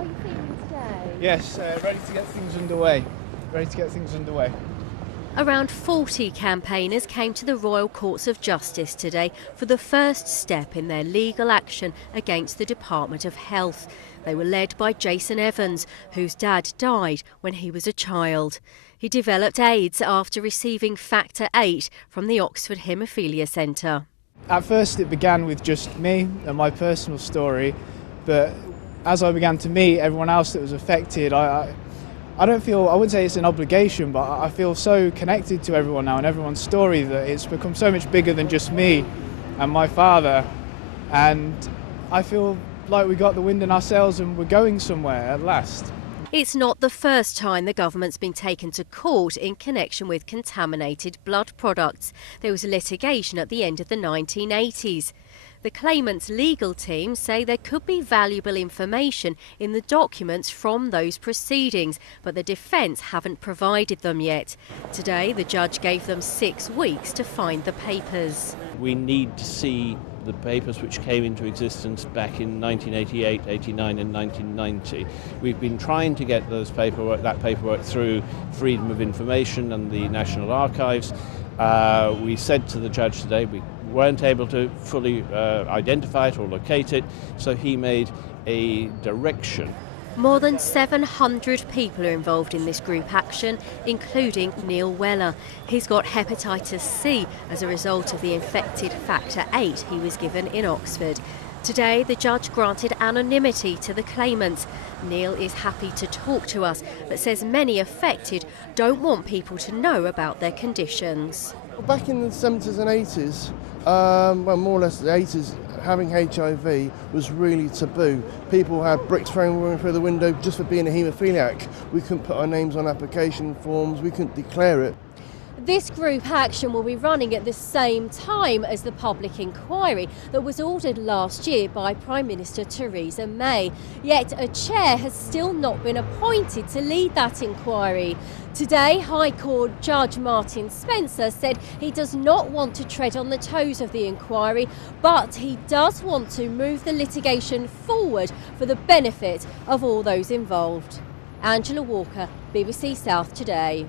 How are you feeling today? Yes, ready to get things underway. Around 40 campaigners came to the Royal Courts of Justice today for the first step in their legal action against the Department of Health. They were led by Jason Evans, whose dad died when he was a child. He developed AIDS after receiving factor VIII from the Oxford Haemophilia Centre. At first it began with just me and my personal story, but as I began to meet everyone else that was affected, I wouldn't say it's an obligation, but I feel so connected to everyone now and everyone's story that it's become so much bigger than just me and my father. And I feel like we got the wind in our sails and we're going somewhere at last. It's not the first time the government's been taken to court in connection with contaminated blood products. There was litigation at the end of the 1980s. The claimant's legal team say there could be valuable information in the documents from those proceedings, but the defence haven't provided them yet. Today, the judge gave them 6 weeks to find the papers. We need to see the papers which came into existence back in 1988, 89 and 1990. We've been trying to get that paperwork through Freedom of Information and the National Archives. We said to the judge today we weren't able to fully identify it or locate it, so he made a direction. More than 700 people are involved in this group action, including Neil Weller. He's got hepatitis C as a result of the infected factor VIII he was given in Oxford. Today, the judge granted anonymity to the claimants. Neil is happy to talk to us, but says many affected don't want people to know about their conditions. Back in the 70s and 80s, more or less the 80s, having HIV was really taboo. People had bricks thrown through the window just for being a haemophiliac. We couldn't put our names on application forms, we couldn't declare it. This group action will be running at the same time as the public inquiry that was ordered last year by Prime Minister Theresa May. Yet a chair has still not been appointed to lead that inquiry. Today, High Court Judge Martin Spencer said he does not want to tread on the toes of the inquiry, but he does want to move the litigation forward for the benefit of all those involved. Angela Walker, BBC South Today.